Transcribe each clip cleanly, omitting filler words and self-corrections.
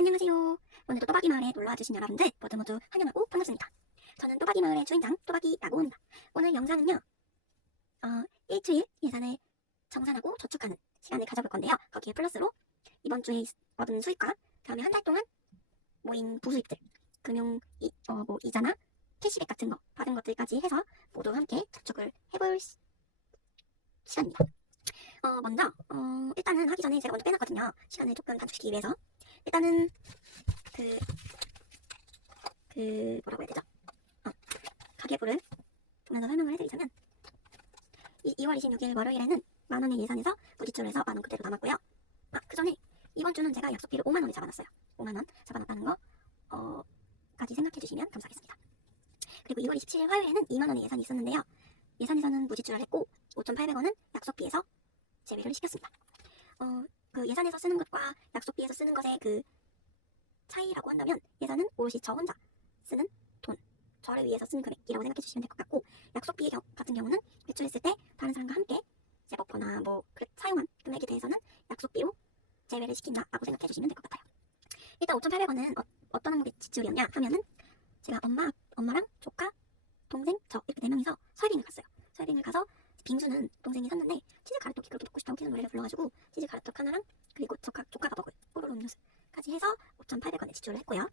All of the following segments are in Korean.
안녕하세요. 오늘도 또박이 마을에 놀러와 주신 여러분들 모두 환영하고 반갑습니다. 저는 또박이 마을의 주인장 또박이라고 합니다. 오늘 영상은요. 일주일 예산을 정산하고 저축하는 시간을 가져볼 건데요. 거기에 플러스로 이번 주에 얻은 수익과 그다음에 한 달 동안 모인 부수입들, 이자나 캐시백 같은 거 받은 것들까지 해서 모두 함께 저축을 해볼 시간입니다. 먼저 일단은 하기 전에 제가 먼저 빼놨거든요. 시간을 조금 단축시키기 위해서. 일단은 뭐라고 해야 되죠? 가계부를 보면서 설명을 해드리자면 2월 26일 월요일에는 만원의 예산에서 무지출을 해서 만원 그대로 남았고요. 그 전에 이번 주는 제가 약속비를 5만원에 잡아놨어요. 5만원 잡아놨다는 거 까지 생각해주시면 감사하겠습니다. 그리고 2월 27일 화요일에는 2만원의 예산이 있었는데요. 예산에서는 무지출을 했고 5,800원은 약속비에서 제외를 시켰습니다. 그 예산에서 쓰는 것과 약속비에서 쓰는 것의 그 차이라고 한다면 예산은 오롯이 저 혼자 쓰는 돈, 저를 위해서 쓰는 금액이라고 생각해 주시면 될 것 같고, 약속비 같은 경우는 외출했을 때 다른 사람과 함께 이제 먹거나 사용한 금액에 대해서는 약속비로 제외를 시킨다라고 생각해 주시면 될 것 같아요. 일단 5,800원은 어떤 항목의 지출이었냐 하면은 제가 엄마랑 조카, 동생, 저 이렇게 4명이서 서해빙을 갔어요. 서해빙을 가서 빙수는 동생이 샀는데 치즈 가래떡이 그렇게 먹고 싶다고 계속 노래를 불러가지고 치즈 가래떡 하나랑 그리고 조카가 먹을 뽀로로 음료수까지 해서 5,800원에 지출을 했고요.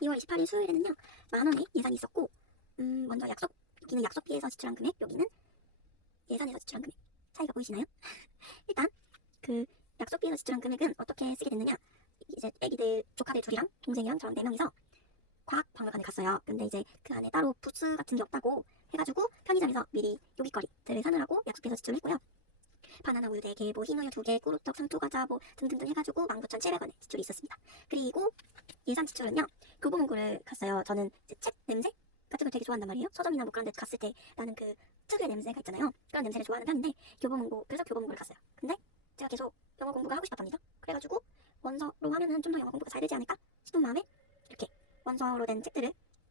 2월 28일 수요일에는요, 만원의 예산이 있었고, 먼저 여기는 약속비에서 지출한 금액, 여기는 예산에서 지출한 금액. 차이가 보이시나요? 일단 그 약속비에서 지출한 금액은 어떻게 쓰게 됐느냐, 이제 애기들, 조카들 둘이랑 동생이랑 저랑 4명이서 과학박물관에 갔어요. 근데 이제 그 안에 따로 부스 같은 게 없다고 해가지고 편의점에서 미리 요깃거리들을 사느라고 약속비에서 지출을 했고요. 바나나 우유 4개, 흰우유 2개, 꾸루떡, 상투과자 등등등 해가지고 19,700원의 지출이 있었습니다. 그리고 예산 지출은요, 교보문고를 갔어요. 저는 이제 책 냄새 같은 걸 되게 좋아한단 말이에요. 서점이나 그런 데 갔을 때 나는 그 특유의 냄새가 있잖아요. 그런 냄새를 좋아하는 편인데 그래서 교보문고를 갔어요. 근데 제가 계속 영어 공부가 하고 싶었답니다. 그래가지고 원서로 하면은 좀 더 영어 공부가 잘 되지 않을까 싶은 마음에 이렇게 원서로 된 책들을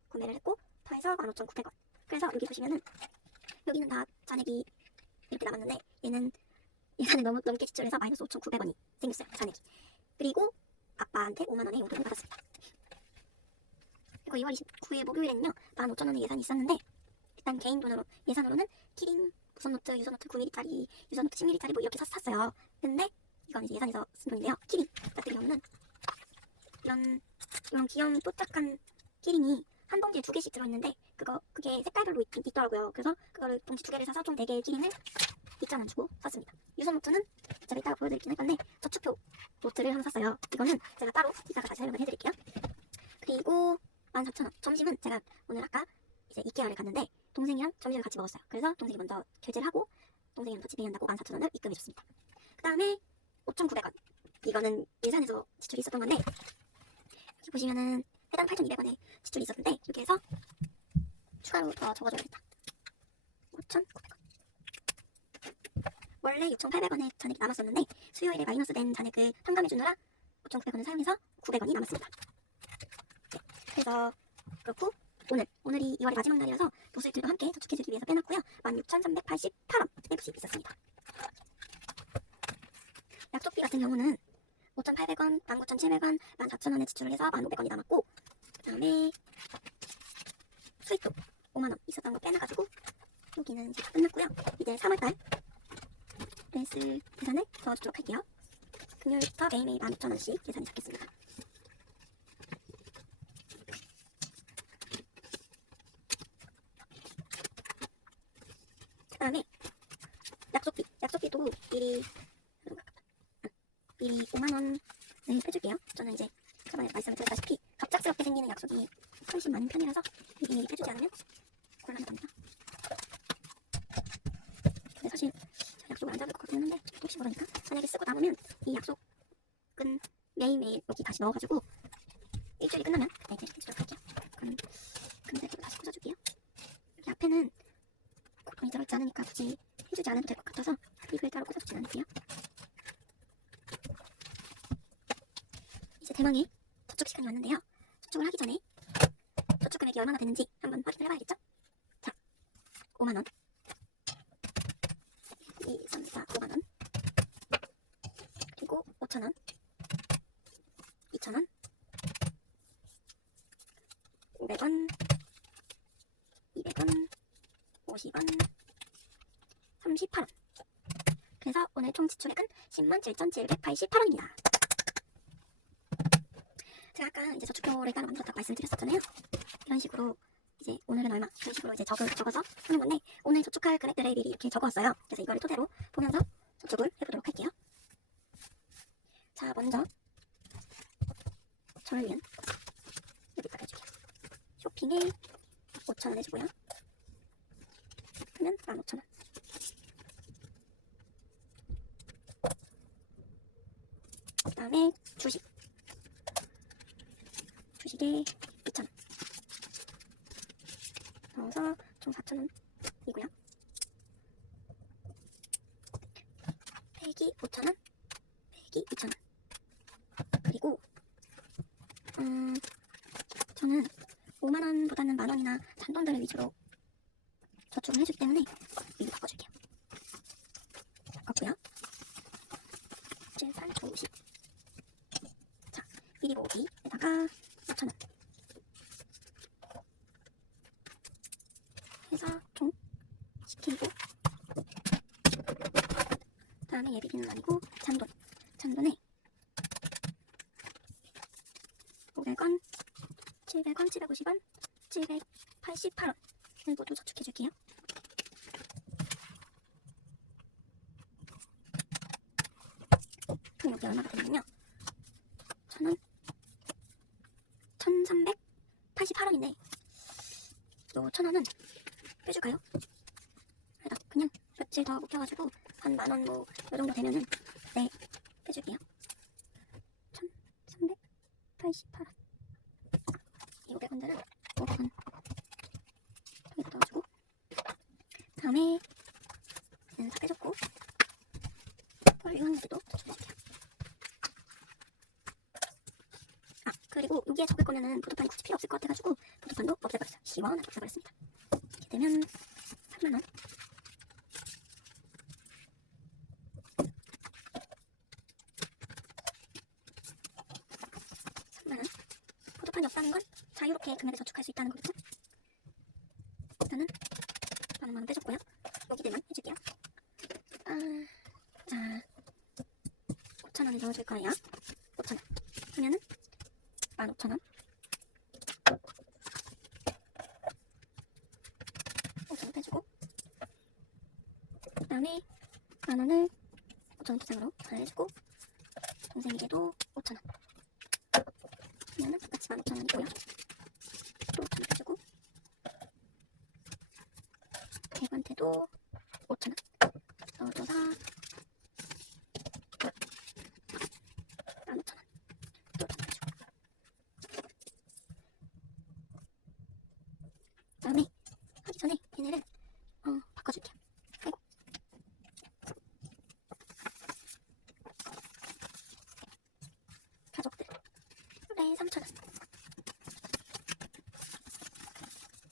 구매를 했고, 다 해서 15,900원. 그래서 여기 보시면은 여기는 다 잔액이 이렇게 남았는데 얘는 예산을 넘게 지출해서 마이너스 5,900원이 생겼어요. 잔액이. 그리고 아빠한테 5만원의 용돈을 받았습니다. 그리고 2월 29일 목요일에는요, 15,000원의 예산이 있었는데 일단 개인 돈으로 예산으로는 키링, 무선노트, 유선노트 9mm짜리, 유선노트 10mm짜리 이렇게 샀어요. 근데 이건 이제 예산에서 쓴 돈인데요. 키링 같은 경우는 이런 귀여운 뽀짝한 키링이 한 봉지에 2개씩 들어있는데 그게 색깔별로 있더라고요. 그래서 그거를 봉지 2개를 사서 총 4개의 키링을 2,000원 주고 샀습니다. 유선노트는 제가 이따가 보여드리긴 할 건데 저축표 노트를 하나 샀어요. 이거는 제가 따로 이따가 다시 설명을 해드릴게요. 그리고 14,000원. 점심은 제가 오늘 아까 이제 이케아를 갔는데 동생이랑 점심을 같이 먹었어요. 그래서 동생이 먼저 결제를 하고 동생이랑 같이 비행한다고 14,000원을 입금해줬습니다. 그 다음에 5,900원. 이거는 예산에서 지출이 있었던 건데 여기 보시면은 해당 8,200원의 지출이 있었는데 이렇게 해서 추가로 더 적어줘야겠다. 5,900원. 원래 6,800원의 잔액이 남았었는데 수요일에 마이너스 된 잔액을 탕감해주느라 5,900원을 사용해서 900원이 남았습니다. 네, 그래서 그렇고 오늘이 2월의 마지막 날이라서 부수입들과 함께 저축해주기 위해서 빼놨고요. 16,388원의 부수입이 있었습니다. 약속비 같은 경우는 5,800원, 19,700원, 14,000원에 지출을 해서 1,500원이 남았고, 그 다음에 수익도 5만원 있었던 거 빼놔가지고 여기는 이제 다 끝났고요. 이제 3월달 렌스 계산을 넣어주도록 할게요. 금요일부터 매일매일 16,000원씩 계산이 잡겠습니다. 그 다음에 약속비도 미리 5만원을 빼줄게요. 저는 이제 저번에 말씀을 드렸다시피 갑작스럽게 생기는 약속이 훨씬 많은 편이라서 미리 빼주지 않으면 곤란합니다. 근데 사실 제가 약속을 안 잡을 것 같긴 한데 혹시 모르니까 만약에 쓰고 남으면 이 약속은 매일매일 여기 다시 넣어가지고 일주일이 끝나면 이제 해주도록 할게요. 그럼 금액을 다시 꽂아줄게요. 여기 앞에는 돈이 들어있지 않으니까 굳이 해주지 않아도 될 것 같아서 이걸 따로 꽂아주진 않을게요. 이제 대망의 저축 시간이 왔는데요. 저축을 하기 전에 저축 금액이 얼마나 되는지 한번 확인을 해봐야겠죠? 자, 5만원 1, 2, 3, 4, 5만원 그리고 5,000원 2,000원 5,000원, 500원, 200원, 50원, 38원. 그래서 오늘 총 지출액은 107,788원입니다. 제가 아까 이제 저축표를 따로 만들었다고 말씀드렸었잖아요. 이런 식으로 이제 오늘은 얼마, 이런 식으로 이제 적어서 하는 건데, 오늘 저축할 금액들을 미리 이렇게 적어왔어요. 그래서 이거를 토대로 보면서 저축을 해보도록 할게요. 자, 먼저 저를 위한 여기까지 해줄게요. 쇼핑에 5,000원 해주고요. 그러면 15,000원. 그 다음에 주식에 2,000원 넣어서 총 4,000원이고요. 빼기 5,000원, 빼기 2,000원. 그리고 저는 5만원보다는 만원이나 잔돈들을 위주로 저축을 해주기 때문에 이거 바꿔줄게요. 바꿨고요. 7, 8, 50. 자, 미리 모으기에다가 5,000원 해서 총 시키고, 그 다음에 예비비는 아니고 잔돈에 500원, 700원, 750원, 788원을 모두 저축해줄게요. 그럼 여기 얼마가 되냐면요, 1,000원, 1,388원인데 요 1,000원은 빼줄까요? 그냥 며칠 더 묵혀가지고 한 만원 뭐 요정도 되면은 네, 빼줄게요. 1,388원. 이 500원들은 500원 여기다 넣어주고, 다음에 얘는 다 빼줬고, 이건 여기도 저축해줄게요. 아, 그리고 여기에 적을 거면은 보드판이 굳이 필요 없을 것 같아가지고 보드판도 없애버렸어요. 시원하게 없애버렸습니다. 이렇게 되면 3만원, 3만원. 보드판이 없다는 건 자유롭게 금액을 저축할 수 있다는 거겠죠? 일단은 만원만 빼줬고요. 여기들만 해줄게요. 자, 5,000원을 넣어줄 거예요. 5,000원 하면은 15,000원, 5,000원 빼주고, 그 다음에 만원을 5,000원 기장으로 전해주고, 동생에게도 5,000원 하면은 똑같이 15,000원이고요. 또 5,000원 빼주고, 대구한테도 5,000원 넣어줘서 15,000원 또 전해주고, 그 다음에 하기 전에 얘네를 바꿔줄게요. 아이고, 가족들 네, 3,000원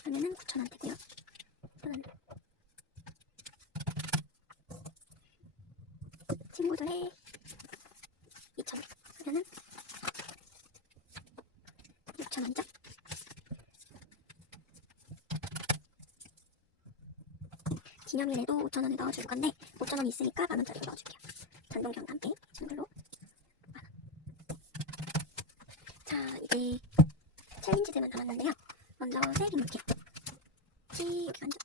하면은 9,000원 되고요. 친구들의 2,000원 하면은 6,000원이죠. 기념일에도 5,000원을 넣어줄 건데 5,000원이 있으니까 만원짜리로 넣어줄게요. 잔돈경과 함께 해주는 걸로 만원. 자, 이제 챌린지들만 남았는데요. 먼저 세이빙 마켓. 여기 앉아.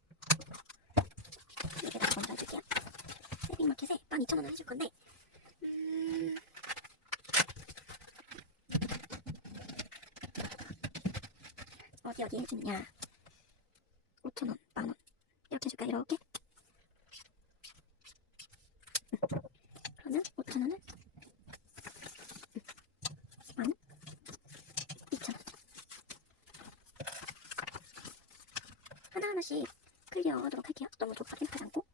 여기다가 먼저 해줄게요. 세이빙 마켓에 12,000원을 해줄 건데, 어디 해주느냐. 5,000원, 만원. 이렇게 해줄까, 이렇게? 그러면 5,000원을 12,000원. 하나하나씩 클리어하도록 할게요. 너무 좁게 하지 않고.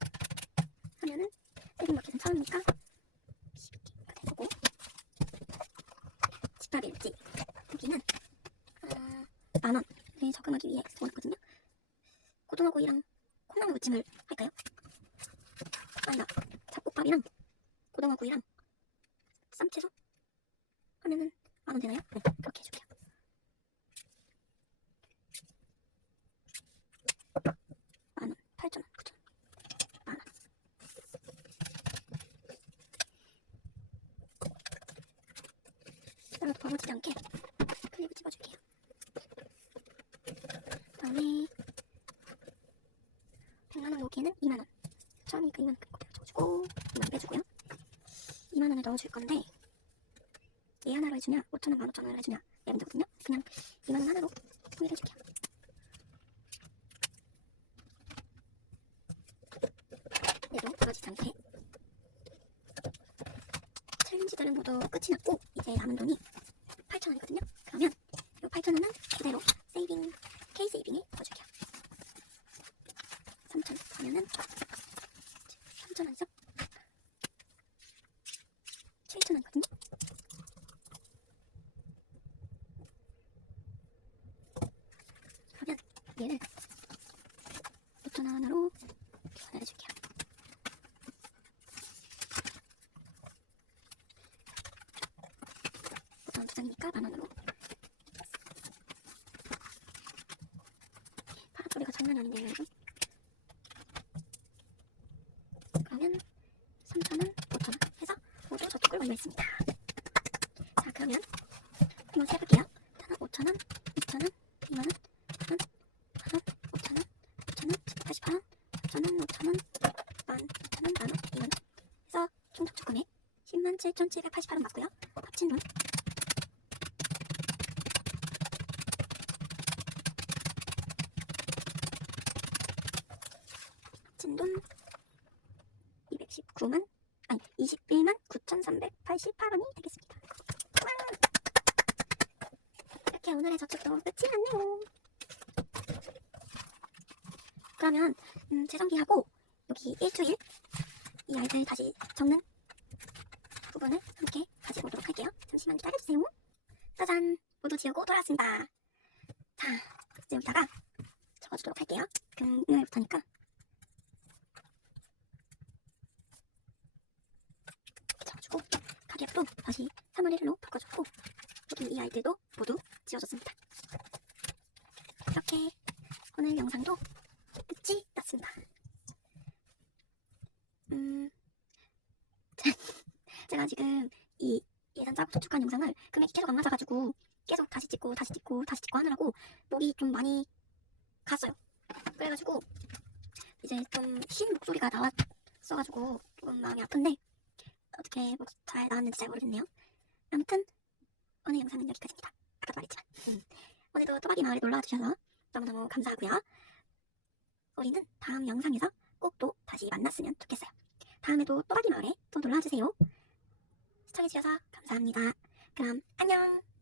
하면은 세이빙 마켓은 처음이니까 12개가 되고, 집합일지. 여기는 만원을 저금하기 위해 적어놨거든요. 고등어구이랑 콩나물 무침을 할까요? 아니다, 잡곡밥이랑 고등어구이랑 쌈채소 하면은 만원 되나요? 네, 그렇게 해줄게요. 만원, 8,000원, 9,000원, 만원. 여러분 벌어지지 않게 클립을 집어줄게요. 다음에 100만원 넣기에는 2만원. 처음이니까 2만원 그대로 적어주고 2만원 빼주고요. 2만원을 넣어줄 건데 얘 하나로 해주냐 5,000원 15,000원을 해주냐 내 문제거든요. 그냥 2만원 하나로 통일해줄게요. 얘도 벌어지지 않게. 챌린지들은 모두 끝이 났고 이제 남은 돈이 8,000원이거든요. 그러면 이 8,000원은 그대로 세이빙, K세이빙에 넣어줄게요. 3,000원 하면은 3,000원이죠? 7,000원이거든요. 그러면 얘를 5,000원으로 교환을 해줄게요. 5,000원 2장이니까 만원으로. 파란 소리가 장난이 아닌데요, 여러분. 그러면 3,000원, 5,000원 해서 모두 저쪽을 완료했습니다. 자, 그러면 한번 세볼게요. 5,000원, 2,000원, 2만원, 1,000원, 1,000원, 5,000원, 5,000원, 88원, 5,000원, 5,000원, 12,000원, 만원, 2만원 해서 총 적금 금액 107,788원 맞고요. 합친 돈 합친 돈 21만 9,388원이 되겠습니다. 와! 이렇게 오늘의 저축도 끝이 났네요. 그러면 재정비하고 여기 일주일 이 아이들 다시 적는 부분을 함께 가지고 오도록 할게요. 잠시만 기다려주세요. 짜잔! 모두 지우고 돌아왔습니다. 자, 이제 여기다가 적어주도록 할게요. 금요일부터니까 적어주고 가계부도 다시 3월 1일로 바꿔줬고 여기 이 아이들도 모두 지워줬습니다. 이렇게 오늘 영상도 끝이 났습니다. 제가 지금 이 예산 짜고 저축한 영상을 금액이 계속 안 맞아가지고 계속 다시 찍고 하느라고 목이 좀 많이 갔어요. 그래가지고 이제 좀 쉰 목소리가 나왔어가지고 조금 마음이 아픈데 어떻게 잘 나왔는지 잘 모르겠네요. 아무튼 오늘 영상은 여기까지입니다. 아까도 말했지만 오늘도 또박이 마을에 놀러와주셔서 너무너무 감사하고요. 우리는 다음 영상에서 꼭 또 다시 만났으면 좋겠어요. 다음에도 또박이 마을에 또 놀러와주세요. 시청해주셔서 감사합니다. 그럼 안녕!